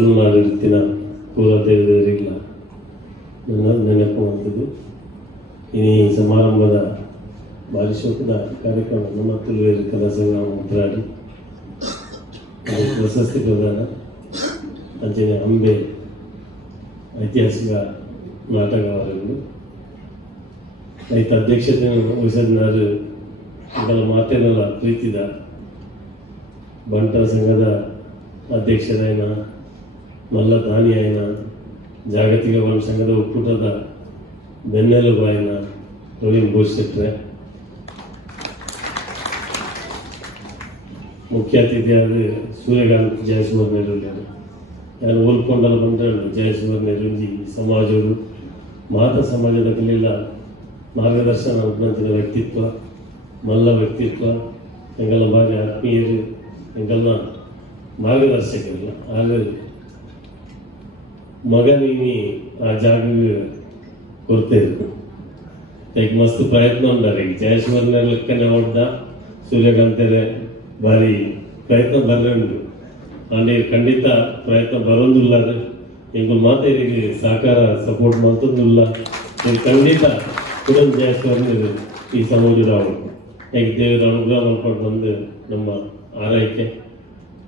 ತುಳುನಾಡಿನ ಪೂರ್ವ ದೇವರಿಲ್ಲ ನನ್ನ ನೆನಪು ಇನ್ನು ಈ ಸಮಾರಂಭದ ಭಾರಿ ಶೋಕದ ಕಾರ್ಯಕ್ರಮ ನಮ್ಮ ತುಳುವೇರಿ ಕಲಾ ಪ್ರಶಸ್ತಿ ಪ್ರದಾನ. ಅಂಚನೆ ಅಂಬೆ ಐತಿಹಾಸಿಕ ನಾಟಕವಾರಗಳು ರೈತ ಅಧ್ಯಕ್ಷತೆಯನ್ನು ವಹಿಸಿದ್ದಾರೆ ಅದರ ಮಾತೇನೆಲ್ಲ, ಪ್ರೀತಿದ ಬಂಟ ಸಂಘದ ಅಧ್ಯಕ್ಷರಾಯನ ಮಲ್ಲ ದಾನಿ ಆಯ್ನ ಜಾಗತಿಕ ವನ ಸಂಘದ ಒಕ್ಕೂಟದ ಬೆನ್ನೆಲುಬು ಆಯ್ನ ರವೀನ್ ಬೋಸ್ ಶೆಟ್ರೆ ಮುಖ್ಯ ಅತಿಥಿಯಾದ ಸೂರ್ಯಕಾಂತ್ ಜಯಸುವರ್ ನೆರೂರು ನಾನು ಓಲ್ಕೊಂಡಲ್ಲ ಬಂದ್ರೆ ಜಯಸುವರ್ ನೆರೂಜಿ ಸಮಾಜವರು ಮಾತ ಸಮಾಜದ ಕಲಿಲ್ಲ. ಮಾರ್ಗದರ್ಶನ ಉಪನಂತಿನ ವ್ಯಕ್ತಿತ್ವ, ಮಲ್ಲ ವ್ಯಕ್ತಿತ್ವ, ಎಂಗೆಲ್ಲ ಭಾರಿ ಆತ್ಮೀಯರು, ಎಂಗೆಲ್ಲ ಮಾರ್ಗದರ್ಶಕರಿಲ್ಲ. ಆಗ ಮಗನಿಗೆ ಆ ಜಾಗ ಕೊಡ್ತೇವೆ ಈಗ ಮಸ್ತ್ ಪ್ರಯತ್ನ ಉಂಟಾರೆ ಈಗ ಜಯೇಶ್ವರನ ಲೆಕ್ಕನೆ ಹೊಡ್ದ ಸೂರ್ಯಕಾಂತರೆ ಭಾರಿ ಪ್ರಯತ್ನ ಬರ್ರೆ ಉಂಟು. ಅಂದ್ರೆ ಖಂಡಿತ ಪ್ರಯತ್ನ ಬರೋದಿಲ್ಲ ಈಗ ಇಲ್ಲಿ ಸಹಕಾರ ಸಪೋರ್ಟ್ ಮಾಡ್ತದಿಲ್ಲ ಈಗ ಖಂಡಿತ ಕುಡನ್ ಜಯೇಶ್ವರನ ಈ ಸಮಾಜದ ಈಗ ದೇವರ ಅನುಗ್ರಹ ಮಾಡ್ಕೊಂಡು ಬಂದು ನಮ್ಮ ಆರೈಕೆ.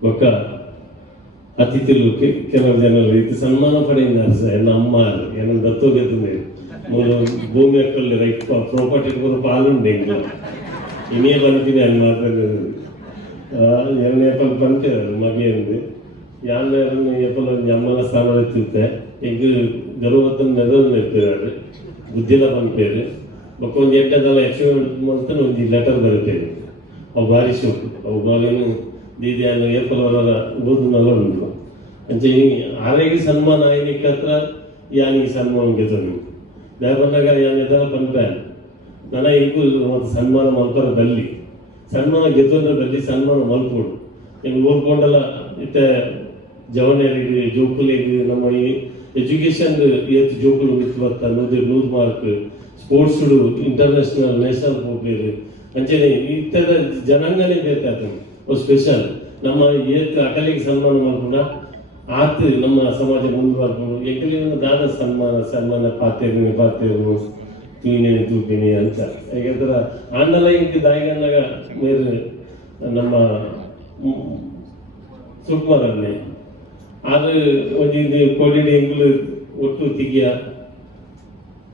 ಒಕ್ಕ ಅತಿಥಿಗಳು ಕೆ- ಕೆಲವು ಜನರು ಇದು ಸನ್ಮಾನ ಪಡೆಯಿಂದ ಎಲ್ಲ ಅಮ್ಮ, ಏನೋ ದತ್ತೋಗತ್ತೆ ಮೂರು ಭೂಮಿ ಹಕ್ಕಲ್ಲಿ ರೈಟ್ ಪ್ರಾಪರ್ಟಿ ಕೂಡ ಪಾಲುಂಡೆ ಹಿಂಗೆ ಇನ್ನೇ ಬಂತೀನಿ ಅಲ್ಲಿ ಮಾತಾಡಿದ್ರು ಎರಡನೇ ಎಪ್ಪಲ್ ಬಂತೇವೆ ಮಗೆ ಅಂದು ಯಾರನ್ನ ಎಪ್ಪಲ್ ಒಂದು ಅಮ್ಮನ ಸ್ಥಾನ ಎತ್ತಿರುತ್ತೆ ಈಗ ಗರ್ವತ್ತನ್ನು ನೆರವನ್ನು ಎತ್ತಿದ್ದಾರೆ ಬುದ್ಧಿಲ ಬಂತೇವೆ ಬೊಕ್ಕ ಒಂದು ಎಂಟದಲ್ಲ ಎಕ್ಸ್ಪೆರಿಮೆಂಟ್ ಅಂತ ಒಂದು ಲೆಟರ್ ಬರುತ್ತೇವೆ ಅವು ಭಾರಿ ಶೋಕು ಅವು ಬಾಗಿನು ದೀದಿ ಅನ್ನು ಏರ್ಪಲ್ವರ ಬೂದ್ನಲ್ಲ ಉಂಟು. ಅಂಚೆ ಈ ಆರೆಗೆ ಸನ್ಮಾನ ಆಯ್ನಿಕ್ಕೆ ಹತ್ರ ಯಾನಿಗೆ ಸನ್ಮಾನ ಗೆದ್ದು ದೇವನಾಗ ಯಾನ್ ಎದರ ಪನ್ಪ್ಯಾನ್ ನನ್ನ ಈಗೂ ಒಂದು ಸನ್ಮಾನ ಮಲ್ಪರ ಬಲ್ಲಿ. ಸನ್ಮಾನ ಗೆದ್ದೋದ್ರ ಬಲ್ಲಿ ಸನ್ಮಾನ ಮಲ್ಪೋಡು ಹಿಂಗೆ ಓದ್ಕೊಂಡಲ್ಲ ಇತ್ತ ಜವನರಿಗೆ ಜೋಕುಲಿಗೆ ನಮ್ಮ ಈ ಎಜುಕೇಶನ್ ಏತ್ ಜೋಕುಲು ವಿತ್ ಬರ್ತ ನೂರು ನೂರು ಮಾರ್ಕ್. ಸ್ಪೋರ್ಟ್ಸ್ ಇಂಟರ್ನ್ಯಾಷನಲ್ ನ್ಯಾಷನಲ್ ಹೋಗ್ಲಿ ಅಂಚನೆ ಇತರ ಜನಾಂಗನೇ ಬೇಕಾದ ಸ್ಪೆಷಲ್ ನಮ್ಮ ಏತ್ ಅಕಲಿಗೆ ಸನ್ಮಾನ ಮಾಡಿಕೊಂಡ ಆತು ನಮ್ಮ ಸಮಾಜ ಮುಂದೆ ಬರ್ಕೊಂಡು ಒಂದು ದಾದ ಸನ್ಮಾನ ಸನ್ಮಾನ ಪಾತ್ರೆ ಪಾತೇರು ತೂಯಿನೇನಿ ತೂಪಿನಿ ಅಂತ. ಯಾಕಂದ್ರೆ ಆಂಡಲ ಇಂಕ ದಾಯಿಗನ್ನಾಗ ಮೇರು ನಮ್ಮ ಸುಕ್ಮರನ್ನೇ ಆದ್ರೆ ಒಂದು ಕೋಡಿಡಿ ಎಂಗ್ಲು ಒಟ್ಟು ತಿಗಿಯ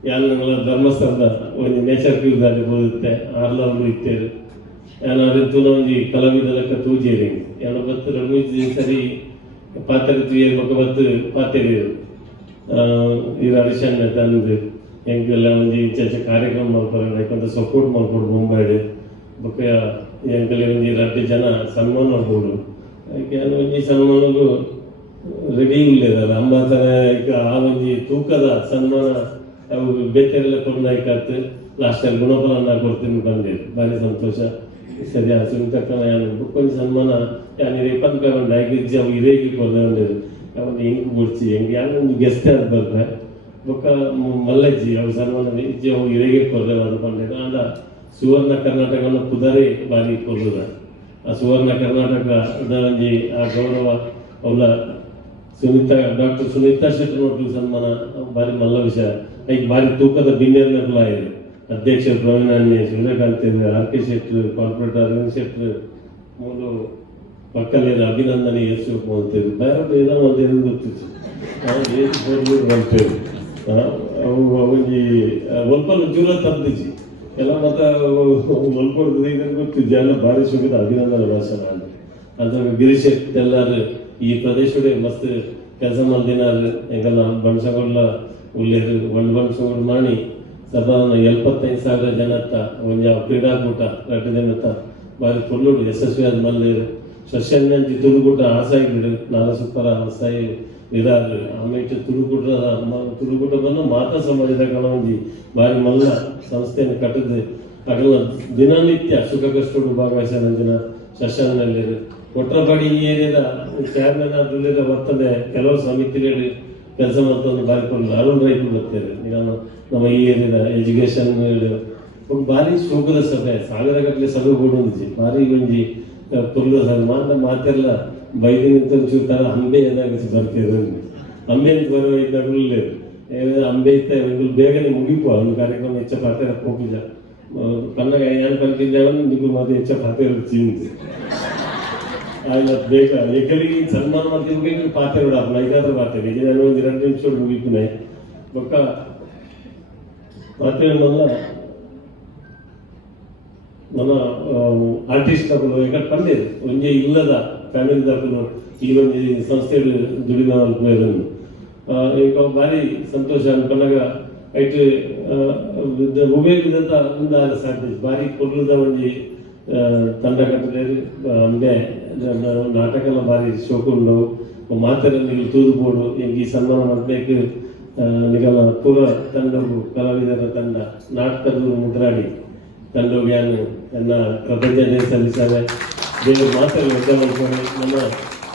ಯಾನೆಲ್ಲ ಧರ್ಮಸ್ಥಳದ ಒಂದು ನೇಚರ್ ಕ್ಯೂ ಆಗಿರ್ಬೋದು ಆರ್ಲವ್ರು ಇತ್ತೇರು ಯಾರು ತುನ ಒಂಜಿ ಕಲಾವಿದ ಲೆಕ್ಕ ತೂಜೇರಿ. ಯಾನ ಬತ್ತು ರಮೇಶ್ ಸರಿ ಪಾತ್ರ ಭಗವತ್ ಬೊಕ್ಕ ಬತ್ತು ಪಾತೆರಿ ಇದು ಅಡಿಷನ್ ತಂದು ಹೆಂಗೆಲ್ಲ ಒಂದು ಇಂಚ ಕಾರ್ಯಕ್ರಮ ಮಾಡ್ತಾರೆ ಯಾಕಂದ್ರೆ ಸಪೋರ್ಟ್ ಮಾಡ್ಕೊಡು ಮುಂಬೈಡ್. ಬೊಕ ಹೆಂಗಲ್ಲಿ ಒಂದು ಎರಡು ಜನ ಸನ್ಮಾನ ಮಾಡ್ಬೋದು ಯಾಕೆ ಒಂಜಿ ಸನ್ಮಾನಗೂ ರೆಡಿ ಇಲ್ಲದ ಅಂಬಾತರ ಆ ಒಂಜಿ ತೂಕದ ಸನ್ಮಾನ ಅವು ಬೇಕರೆಲ್ಲ ಕೊಂಡಾಯ್ಕಾತು ಲಾಸ್ಟ್ ಗುಣಫಲನ ಕೊಡ್ತೀನಿ ಬಂದೆ. ಭಾರಿ ಸಂತೋಷ. ಸರಿ, ಆ ಯಾರು ಬುಕ್ಕೊಂದು ಸನ್ಮಾನ ಯಾರು ರೇಪನ್ ಒಂದು ಆಗಿಜ್ಜಿ ಅವು ಇರೇಗಿ ಕೊರದೆ ಅವನು ಹೆಂಗ್ ಮುಡ್ಚಿ ಹೆಂಗೆ ಯಾರು ಒಂದು ಗೆಸ್ಟ್ ಆದ ಬರ್ರೆ ಬೊಕ್ಕ ಮಲ್ಲಜ್ಜಿ ಅವ್ರ ಸನ್ಮಾನ ಇಜ್ಜಿ ಅವು ಇರೇಗೆ ಕೊರದೆ ಅನ್ಕೊಂಡೆ ಅಂದ ಸುವರ್ಣ ಕರ್ನಾಟಕನ ಕುದರೆ ಬಾರಿ ಕೊಲ್ಲುದ ಆ ಸುವರ್ಣ ಕರ್ನಾಟಕ ಒಂಜಿ ಆ ಗೌರವ ಅವಳ ಸುನೀತಾ, ಡಾಕ್ಟರ್ ಸುನೀತಾ ಶೆಟ್ಟಿ ಸನ್ಮಾನ, ಬಾರಿ ಮಲ್ಲ ವಿಷಯ. ಈಗ ಬಾರಿ ತೂಕದ ಬಿನ್ನೆರ್ನಲ್ಲ ಇದೆ ಅಧ್ಯಕ್ಷ ಪ್ರವೀಣಾನಿ ಸೂರ್ಯಕಾಂತ್ ಆರ್ ಕೆ ಶೆಟ್ರು ಕಾರ್ಪೊರೇಟರ್ ಅರವಿಂದ್ ಶೆಟ್ರು, ಮೂರು ಪಕ್ಕದಲ್ಲಿ ಅಭಿನಂದನೆ ಯೇಸು ಅಂತೇಳಿ ಬೇರೆ ಏನೋ ಒಂದು ಏನು ಗೊತ್ತಿತ್ತು. ನಾವು ಏಸು ಹೋಗ್ಬಿಟ್ಟು ಅಂತೇಳಿ ಅವು ಒಲ್ಪಲು ಜೂಲ ತಪ್ಪಿಸಿ ಎಲ್ಲ ಮತ್ತೆ ಒಲ್ಪಡ್ದು ಇದನ್ನು ಗೊತ್ತಿದ್ದೆ ಎಲ್ಲ ಭಾರಿ ಸುಖದ ಅಭಿನಂದನೆ ಭಾಷಣ ಅಂತ. ಅದ್ರಾಗ ಗಿರೀಶ್ ಈ ಪ್ರದೇಶದ ಮಸ್ತ್ ಕೆಲಸ ಮಾಡ್ದಿನಾರು ಹೆಂಗೆಲ್ಲ ಬಣ್ಸಗಳ ಉಳ್ಳೇದು ಒಂದು ಬಣ್ಸಗಳು ಮಾಡಿ ಸಾಧಾರಣ ಎಪ್ಪತ್ತೈದು ಸಾವಿರ ಜನತ್ತ, ಒಂದು ಕ್ರೀಡಾಕೂಟ ಬಾರಿ ದಿನ ಯಶಸ್ವಿ ಬಾರಿ ಕೊಲ್ಲೋಡು ಯಶಸ್ವಿಯಾದ ಮಲ್ಲೇರು ಸಸ್ಯಂಜಿ ತುಳುಕೂಟ ಬಿಡು ನಾರಸುಪ್ಪರ ಆಸಾಯಿ ಇದಾದ್ರು ಆಮೇಲೆ ತುಳುಕೂಟ ತುಳುಕೂಟ ಬಂದು ಮಾತಾ ಸಮಾಜದ ಕಣಿ ಬಾರಿ ಮಲ್ಲ ಸಂಸ್ಥೆಯನ್ನು ಕಟ್ಟದೆ ಅಗಲ ದಿನನಿತ್ಯ ಸುಖ ಕಷ್ಟಗಳು ಭಾಗವಹಿಸಿದ ಸಸ್ಯನಲ್ಲಿರು ಕೊಟ್ರಪಾಡಿ ಈ ಏರಿಯಾದ ಚೇರ್ಮನ್ ಅದರಲ್ಲಿ ಬರ್ತದೆ ಕೆಲವು ಸಮಿತಿಗಳು ಕೆಲಸ ಮಾಡ್ಕೊಂಡು ಬಾರಿಕೊಂಡು ಅಲ್ಲೊಂದು ರೈತರು ಬರ್ತೇವೆ ಈಗ ನಮ್ಮ ಈ ಏರಿಯಾದ ಎಜುಕೇಶನ್ ಒಂದು ಭಾರಿ ಶೋಕದ ಸಭೆ. ಸಾವಿರ ಗಟ್ಟಲೆ ಸಭೆ ಕೊಡುವಂಜಿ ಭಾರಿ ಗಂಜಿ ಕೊಲ್ಲ ಸಭೆ. ನಮ್ಮ ಮಾತೆಲ್ಲ ಬೈದು ನಿಂತ ಒಂಚೂರು ಅಂಬೆ ಏನಾಗಿಸಿ ಬರ್ತೇವೆ ಅಂಬೆ ಅಂತ ಬರೋ ಇದ್ದಾಗಲೇ ಅಂಬೆ ಇತ್ತ ಬೇಗನೆ ಮುಗಿಪು. ಒಂದು ಕಾರ್ಯಕ್ರಮ ಹೆಚ್ಚ ಪಾತ್ರ ಹೋಗಿಲ್ಲ ಕನ್ನಡ ಯಾರು ಕಲ್ತಿದ್ದ ನಿಮಗೆ ಮಾತು ಹೆಚ್ಚ ಪಾತ್ರ ಚಿಂತೆ एकरी सन्मान ಮಾಡ್ತೀವಿ ಹೋಗಿ ಪಾತೆ ಬಿಡಲ್ಲ ಇದಾದ್ರೂ ಪಾತೆ ಇದೆ ನಾನು ಒಂದು ಎರಡು ನಿಮಿಷ ಮುಗಿತೀನಿ ಬೊಕ್ಕ? ಪಾತೆ ಅನ್ನೋಲ್ಲ ನಮ್ಮ ಆರ್ಟಿಸ್ಟ್ ಅವರು ಈಗ ತಂದೆ ಒಂದೇ ಇಲ್ಲದ ಫ್ಯಾಮಿಲಿ ದಕ್ಕನು ಈ ಒಂದು ಸಂಸ್ಥೆ ದುಡಿದ ಪ್ಲೇಯರ್ನು ಈಗ ಭಾರಿ ಸಂತೋಷ ಅನ್ಕೊಂಡಾಗ ಐಟು ಉಬೇಕಿದಂತ ಮುಂದಾದ ಸಾಧ್ಯ ಭಾರಿ ಕೊಡ್ಲದ ಒಂದು ತಂಡ ಕಟ್ಟಿದ್ರೆ ನಮಗೆ ನಾಟಕಲ ಭಾರಿ ಶೋಕುಂಡು ನೀವು ತೂದುಬೋಡು ಈ ಸನ್ಮಾನ ಮಾಡಬೇಕು ನಿಗಮ ಪೂರ ತಂಡವು, ಕಲಾವಿದರ ತಂಡ ನಾಟಕದ ಮುದ್ರಾಡಿ ತಂಡವು ಯಾನು ನನ್ನ ಕೃತಜ್ಞತೆ ಸಲ್ಲಿಸ್ತಾರೆ ದೇವರು ಮಾತಲ್ಲಿ ಒದ್ದ ಮಾಡ್ಕೊಂಡು ನಮ್ಮ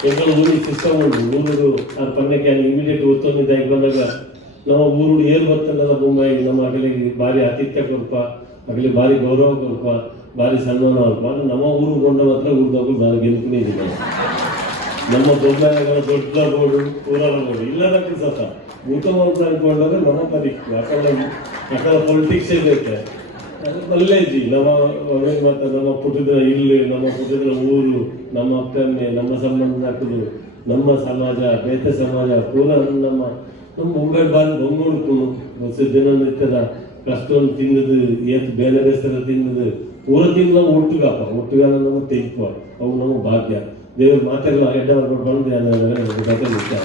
ಎಲ್ಲ ಊರಿಗೆ ಸಿಸ್ಟಮ್ ಉಂಟು ಊರು ಆ ಪಂದ್ಯಕ್ಕೆ ಇಮಿಡಿಯೇಟ್ ಒತ್ತೊಂದಿದ್ದಾಗಿ ಬಂದಾಗ ನಮ್ಮ ಊರು ಏರು ಬರ್ತಲ್ಲ ಮುಂಬೈ ನಮ್ಮ ಅಗಲಿಗೆ ಭಾರಿ ಆತಿಥ್ಯ ಕೊಲ್ಪ ಅಗಲಿ ಭಾರಿ ಗೌರವ ಕೊಲ್ಪ ಭಾರಿ ಸನ್ಮಾನ ಅಲ್ಪ. ನಮ್ಮ ಊರು ಗೊಂಡ ಮಾತ್ರ ಊರ್ದಾಗ ಭಾರಿ ಗೆಲ್ಕನೇ ಇದ್ದೀನಿ ನಮ್ಮ ದೊಡ್ಡ ದೊಡ್ಡ ಬೋರ್ಡು ಊರಲ್ಲ ಬೋರ್ಡು ಇಲ್ಲದಕ್ಕೆ ಸತ ಉತ್ತಮ ಅಂತ ಅನ್ಕೊಂಡ್ರೆ ನಮ್ಮ ಪರೀಕ್ಷೆ ಯಾಕಂದ್ರೆ ಯಾಕಂದ್ರೆ ಪೊಲಿಟಿಕ್ಸ್ ಇದೈತೆ ಅಲ್ಲೇ ಜಿ ನಮ್ಮ ಮತ್ತೆ ನಮ್ಮ ಪುಟ್ಟಿದ ಇಲ್ಲಿ, ನಮ್ಮ ಪುಟ್ಟಿದ ಊರು, ನಮ್ಮ ಅಪ್ಪಮ್ಮೆ ನಮ್ಮ ಸಂಬಂಧ ಹಾಕುದು ನಮ್ಮ ಸಮಾಜ, ಬೇತೆ ಸಮಾಜ ಕೂಲ ನಮ್ಮ ನಮ್ಮ ಮುಂಬೈ ಬಾರಿ ಬೊಂಗುಡುಕು ಹೊಸ ದಿನನಿತ್ಯದ ಕಷ್ಟವನ್ನು ತಿನ್ನದು ಏತ್ ಬೇರೆ ಬೇಸರ ತಿನ್ನದು ಪೂರ ತಿಂಗಳ ಒಟ್ಟುಗಪ್ಪ ಒಟ್ಟುಗಾಲ ನಮಗೆ ತೆಗಿಪ ಅವು ನಮ್ಮ ಭಾಗ್ಯ ದೇವ್ರ ಮಾತೆಲ್ಲ ಎಡ್ಡ ಬಂದು ಕತೆ ಮುಖ್ಯ